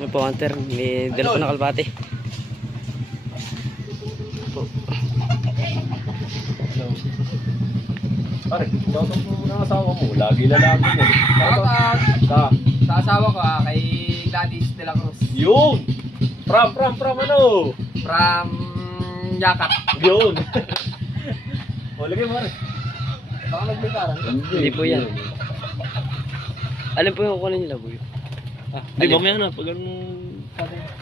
Ano po, Hunter? May dala po na kalbate. Pare, shoutout mo ng asawa mo. Lagi lalaki mo. Shoutout Sa, sa asawa ko ah, kay Gladys de la Cruz. yun! Pram, pram, pram, ano? From Yakat. Yun! o, lagay mo pare. Baka nagbitaran. Hindi po yan. Alam po yung kukunin nila, boy. Ah, Hindi, mamaya na. Pag anong...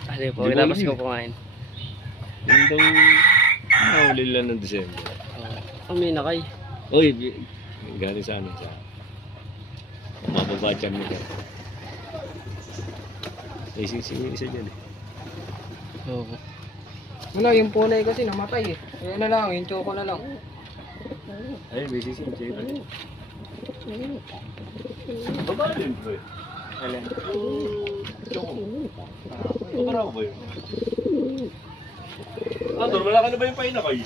Ano po, Hindi ko eh. kumain. Yung daw... Nahuli lang ng December. Oh, may nakay. Uy, galing sa ano sa... Mababachan mo ka. Eh, sing isa dyan eh. Oo. Ano, yung punay kasi namatay eh. Yung ano lang, yung choco na lang. Ay, may sising siya. Babae din, bro. Alin? Choco. Babarao ba yun? Doon, wala ka na ba yung paina kayo?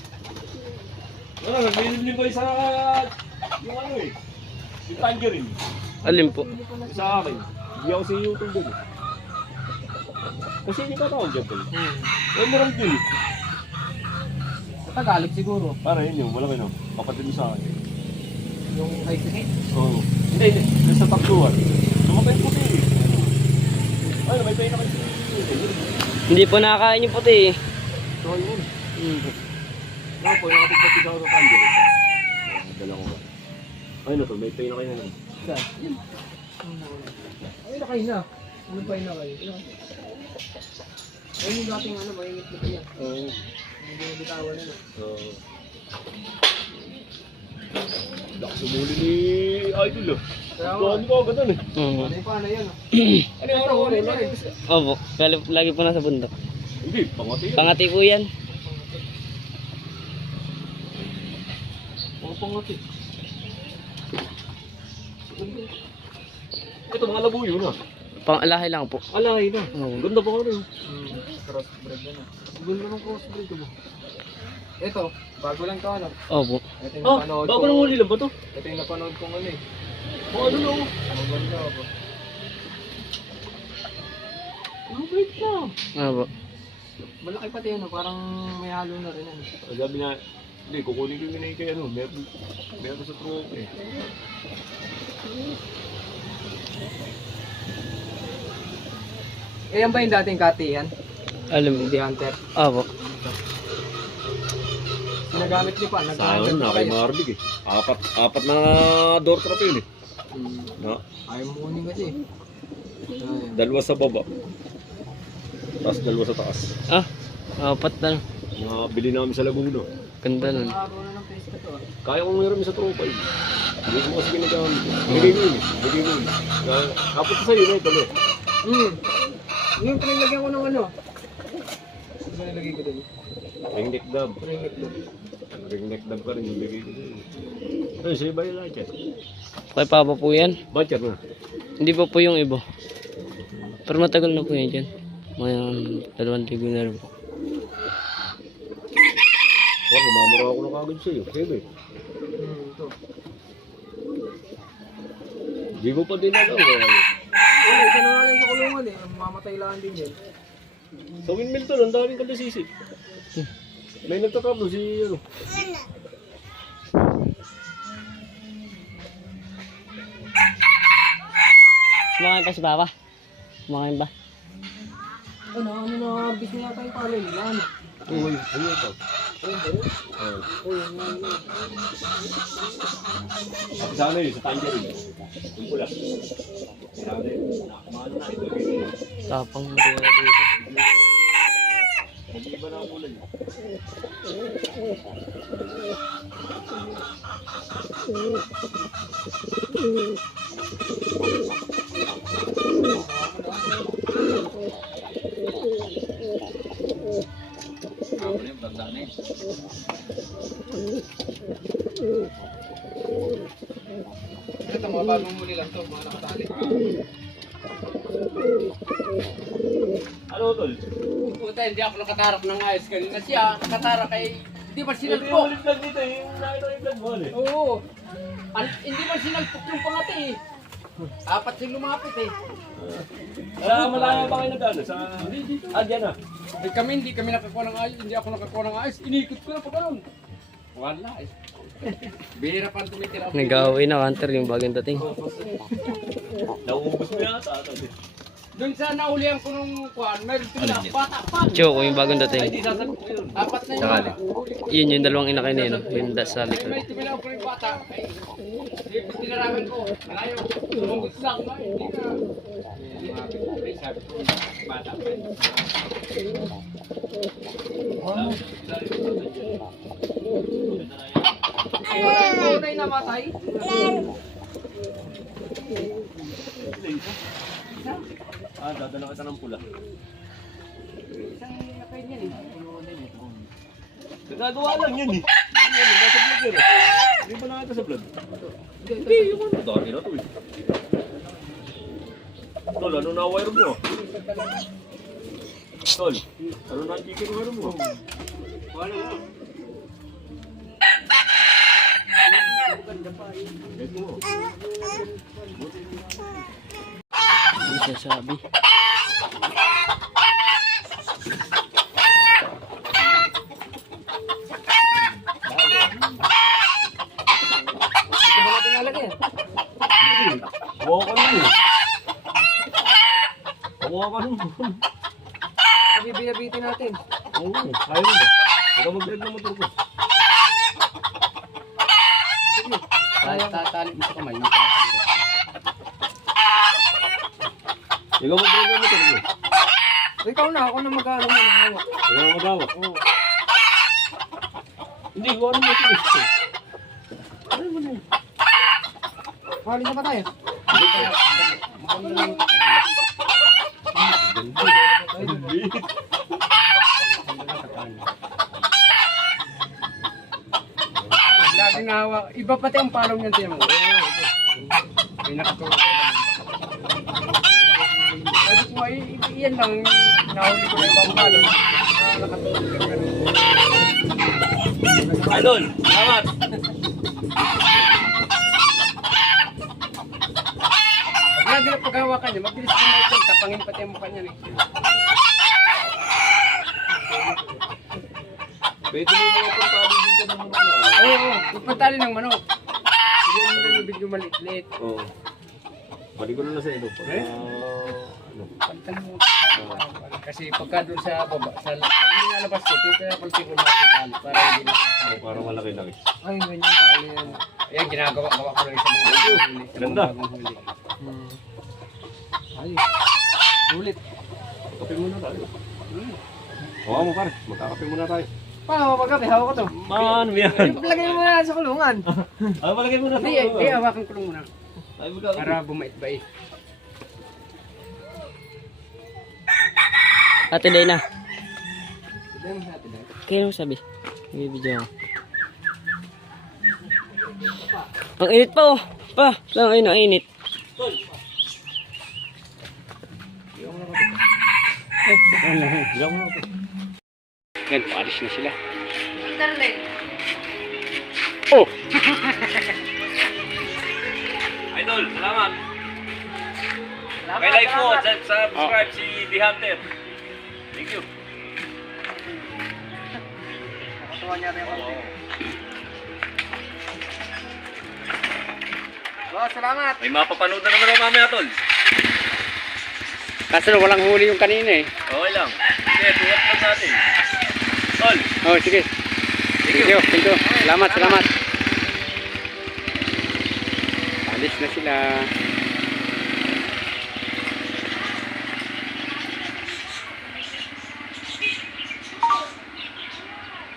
Wala, nagbibili ko sa... Yung ano eh. Yung tangerine. Alin po? Sa akin. Hindi ako sa YouTube doon. eh. Kasi hindi ka tawag dyan pala. Hmm. Eh, meron din. eh. Sa Tagalog siguro. Para yun yung, wala kayo. Kapatid mo sa akin. Yung kay Sige. Oo. Hindi, hindi. Sa taktuan. May paina kayo. Hindi po nakakain yung puti eh. So, yun. Hmm. Nga po, nakapagpatid ako sa tangerine. Dala ko ba? Ay, na to. May paina kayo na. Saan? Ay, nakay na. Ano pa yun nakay? Ayun yung dating ano, maingit na yan. Oo. Hindi mo bitawan na. Oo. Lakas sumuli ni Idol ah. Ano ko, ganun eh. Oo. Ano yung paano yan? ah? Ano yung araw ulit na eh. Opo, lagi, lagi po nasa bundok. Hindi, pangati yun. Pangati po yan. Mga pangati. Ito, mga labuyo na. Pangalahay lang po. Alay na. Oo. Ganda pa nga rin. Hmm, crossbred na na. Gulo ng crossbreed ko ba? Ito, bago lang to ano. Opo. Ito yung Ah, napanood bago ko. nang huli lang ba to? Ito yung napanood kong ano eh. Mga ano na oh. Ang ganda ba? Ang bait na. Opo. Malaki pati ano, parang may halo na rin ano. Ang Sabi na, hindi, kukunin ko yung kay ano, meron, meron sa truck eh. Eh, yan ba yung dating katiyan? Alam mo. Hindi hunter. Opo. Ginagamit niyo pa, Sa akin, na kay. Marvick eh. Apat, apat na door trap yun eh. Hmm. Na, Ayaw mo kunin kasi. Dalawa sa baba. Tapos dalawa sa taas. Ah, apat na. Nabili namin sa Laguna. Ganda nun. Ah. Kaya kong meron sa tropa yun. Hindi ko kasi ginagamit. Bigay mo yun eh. Bigay mo yun. Ko sa'yo na ito. no? Hmm. Yung pinilagyan ko ng ano. Ano nilagay ko dun? Ring neck dab. Ring neck dab ka rin yung bigay ko sa'yo. Ay, sa'yo ba yung lahat yan? Kay Papa po yan. Batcher na. Hindi pa po yung iba. Pero matagal na po yan dyan. Mga dalawang ligo na rin po. Oh, mamamura ako ng kagad sa'yo. Sa'yo eh. Hmm, ito. Di ko pa din alam. Wala, isa na nga lang sa kulungan eh. Mamatay lang din yan. Sa windmill to, ang daming kadasisi. May nagtatablo si ano. Kumakain pa si Papa? Kumakain ba? Ano, ano na, bis na yata yung pala nila. Ano? Uy, ano ito? Ayun ba yun? Sa ano yun, sa tangerine. Yung pula. Sabi, nakamaano na ito. Tapang hindi na dito. Hindi ba na ang? Ito, mga bagong muli lang to, mga nakatali. Ano tol? Puta, hindi ako nakatarap ng ayos kanina siya. Nakatarap kay... Hindi ba Ito sinalpok? yung ulit vlog dito, yung nakita yung vlog mo eh. Oo. An- hindi ba sinalpok yung pangati eh. Apat yung lumapit eh. Kaya malaya ba kayo nag-ano? Sa... Ah, dyan ah. Eh kami hindi kami nakakuha ng ayos, hindi ako nakakuha ng ayos. Inikot ko na pa ganun. Wala eh. Bihira pa tumitira. Nag-away na hunter yung bagong dating. Nauubos mo yata. ata, eh. Doon sa naulihan ko nung kuhan, meron tumila, bata pa. Choco yung bagong Ay, dating. di sasagot ko yun. Apat na yun. Sakali. Yun yung dalawang inakay na yun. Yung da sa Ay, likod. may tumila ko ng bata. Ay, tinaraman ko. Malayo. Sumungot lang. Ay, hindi ka. Ay, sabi ko, bata pa yun. Ano na yung namatay? Ah, dadala kita ng pula. Isang nakay niyan eh. Nagagawa lang yun eh. Ano yun, nasa vlog yun eh. Hindi ba nakita sa vlog? Hindi, yung ano. Dati na to eh. Tol, ano na wire mo? Tol, ano na ang chicken wire mo? Wala na. Mo. Yung sasabi. Ito ba natin nalagyan? Hawa ka nun eh. Hawa ka nun. Sabi binabitin natin. Oo, ayaw mo ba? Ikaw mag-break ng motor ko. Tatali mo sa kamay. Ikaw mag-break ng motor ko. Ikaw na, ako na mag-ano mo ng hawak. Ikaw mag-awak. Oo. Hindi, kung ano mo ito. Palis na ba tayo? Laging hawak. Iba pati ang palong niyan tiyan mo. May nakatulog. Sabi ko, ay, iyan lang. Nahuli ko na ibang palong. Ah, Nakatulog ka ganun. Salamat. Pag lagi na paghawakan niya, mabilis ko na ito. Tapangin pati ang mukha niya. Eh. Pwede mo mga pagpali dito ng mga ano. Oo, oo. Ipantali ng manok. Hindi mo lang yung video maliit-liit. Oo. Balik ko na lang sa ilo. Pag, Eh? ano. Pantali mo. Kasi pagka doon sa baba, sa nilalabas ko, titirakulti ko na sa tali para hindi na Oh, para malaki-laki. Ay, ganyan tali yan. Ayan, ginagawa-gawa ko lang sa mga huli. Ganda. bagong huli. Ay, ulit. Kape muna tayo. Hawa mo pare, magkakape muna tayo. Paano magabi? Hawak ko to. Man, yan. Lagay mo na sa kulungan. Ay, palagay mo na sa Hindi, hindi, hawakan ko muna. Ay, magkakape. Para bumait-bait. Ate Dana, Tignan mo natin eh. kaya nung sabi? Bibidyo ako. Ang init pa oh. Pa, lang ayun ang init. Mo na ito. Yan, paalis na sila. Oh! Idol, salamat. Kay like mo, subscribe si The Hunter. Thank you. Nakatuwa niya rin ako. Oh, salamat. May mapapanood na naman ako mamaya, tol. Kaso walang huli yung kanina eh. Okay lang. Sige, tuwat lang natin. Tol, Oh, sige. Thank you. Thank you. Salamat, salamat. Alis na sila.